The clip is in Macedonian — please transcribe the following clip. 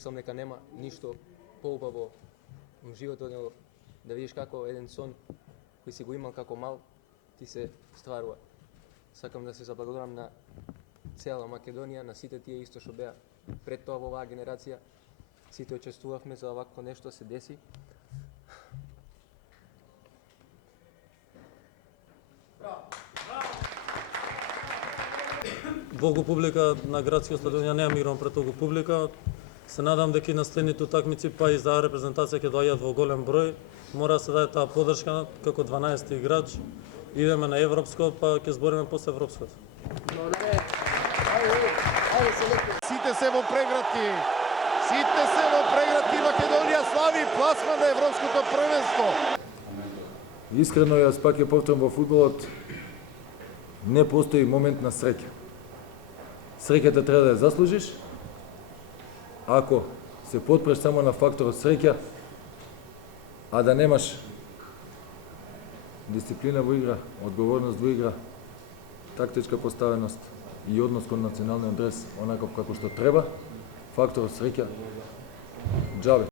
мислам дека нема ништо поубаво во животот него да видиш како еден сон кој си го имал како мал ти се стварува. Сакам да се заблагодарам на цела Македонија, на сите тие исто што беа пред тоа во оваа генерација. Сите учествувавме за овакво нешто се деси. Во го публика на градскиот стадион ја немам играм пред толку публика. Се надам дека и на следните утакмици па и за репрезентација ќе доаѓаат во голем број. Мора да се даде таа подршка како 12-ти играч. Идеме на европско, па ќе збориме после европското. Сите се во прегратки. Сите се во прегратки. Македонија слави пласман на европското првенство. Искрено јас пак ја повторам, во фудбалот не постои момент на среќа. Среќата треба да ја заслужиш. Ако се потпреш само на факторот среќа, а да немаш дисциплина во игра, одговорност во игра, тактичка поставеност и однос кон националниот дрес, онаков како што треба, факторот среќа, џабе.